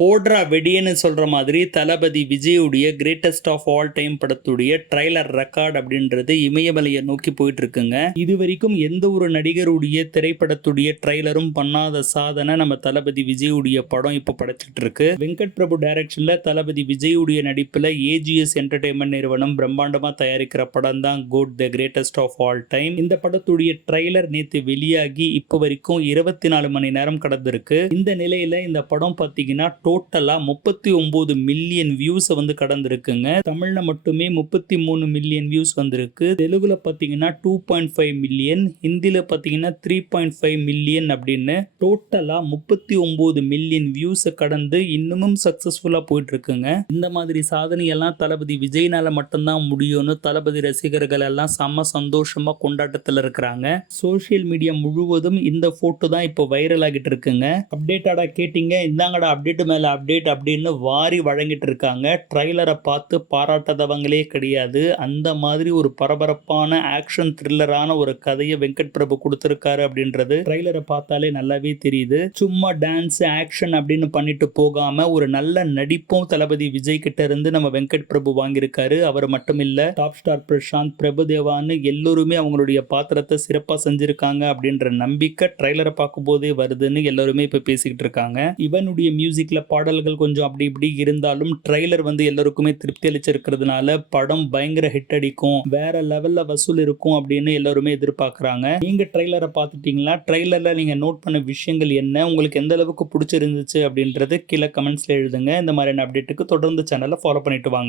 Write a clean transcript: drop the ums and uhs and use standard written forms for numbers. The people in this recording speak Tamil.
போட்ரா வெடின்னு சொல்ற மாதிரி தளபதி விஜயுடைய கிரேட்டஸ்ட் ஆஃப் ஆல் டைம் படத்துடைய ட்ரைலர் ரெக்கார்ட் அப்படின்றது இமயமலையை நோக்கி போயிட்டு இருக்குங்க. இது வரைக்கும் எந்த ஒரு நடிகருடைய திரைப்படத்துடைய ட்ரைலரும் பண்ணாத சாதனை நம்ம தளபதி விஜயுடைய படம் இப்ப படைச்சிட்டு இருக்கு. வெங்கட் பிரபு டைரக்ஷன்ல தளபதி விஜயுடைய நடிப்புல ஏஜிஎஸ் என்டர்டைன்மெண்ட் நிறுவனம் பிரம்மாண்டமா தயாரிக்கிற படம் தான் GOAT the greatest of all time. இந்த படத்துடைய ட்ரைலர் நேத்து வெளியாகி இப்ப வரைக்கும் 24 மணி நேரம் கடந்திருக்கு. இந்த நிலையில இந்த படம் பாத்தீங்கன்னா டோட்டலா 39 மில்லியன் வியூஸ் கடந்திருக்குங்க. தமிழ்ல மட்டுமே 33 மில்லியன் வியூஸ் வந்திருக்கு. தெலுங்குல பாத்தீங்கன்னா 2.5 மில்லியன், ஹிந்தில பாத்தீங்கன்னா 3.5 மில்லியன் அப்படின்னு டோட்டலா 39 மில்லியன் வியூஸ் கடந்து இன்னமும் சக்சஸ்ஃபுல்லா போயிட்டு இருக்குங்க. இந்த மாதிரி சாதனை எல்லாம் தளபதி விஜய்னால மட்டும்தான் முடியும்னு தளபதி ரசிகர்கள் எல்லாம் செம்ம சந்தோஷமா கொண்டாட்டத்துல இருக்கிறாங்க. சோசியல் மீடியா முழுவதும் இந்த போட்டோ தான் இப்போ வைரல் ஆகிட்டு இருக்குங்க. அப்டேட்டடா கேட்டீங்க, இந்தாங்கடா அப்டேட் மேல அப்டேட் அப்படின்னு வாரி வழங்கிட்டு இருக்காங்க. ட்ரைலரை பார்த்து பாராட்டாதவங்களே கிடையாது. அந்த மாதிரி ஒரு பரபரப்பான ஆக்ஷன் த்ரில்லரான ஒரு கதையை வெங்கட் பிரபு கொடுத்திருக்காரு அப்படின்றது ட்ரைலரை பார்த்தாலே நல்லாவே தெரியுது. சும்மா டான்ஸ் ஆக்ஷன் அப்படின்னு பண்ணிட்டு போகாம ஒரு நல்ல நடிப்பும் தளபதி விஜய் கிட்ட இருந்து நம்ம வெங்கட் பிரபு வாங்கியிருக்காரு. அவர் மட்டும் இல்ல, டாப் ஸ்டார் பிரசாந்த், பிரபுதேவான்னு எல்லோருமே அவங்களுடைய பாத்திரத்தை சிறப்பா செஞ்சிருக்காங்க அப்படின்ற நம்பிக்கை ட்ரைலரை பார்க்கும் போதே வருதுன்னு எல்லாருமே இப்ப பேசிக்கிட்டு இருக்காங்க. இவனுடைய மியூசிக்ல பாடல்கள் கொஞ்சம் அப்படி இப்படி இருந்தாலும் ட்ரைலர் எல்லாருக்குமே திருப்தி அளிச்சிருக்கிறதுனால படம் பயங்கர ஹிட் அடிக்கும், வேற லெவல்ல வசூல் இருக்கும் அப்படின்னு எல்லாருமே எதிர்பார்க்கறாங்க. நீங்க ட்ரைலரை பார்த்துட்டீங்களா? ட்ரைலர்ல நீங்க நோட் பண்ண விஷயங்கள் என்ன, உங்களுக்கு எந்த அளவுக்கு பிடிச்சிருந்துச்சு அப்படின்றது கீழே கமெண்ட்ஸ்ல எழுதுங்க. இந்த மாதிரியான அப்டேட்டுக்கு தொடர்ந்து சேனலை ஃபாலோ பண்ணிட்டு வாங்க.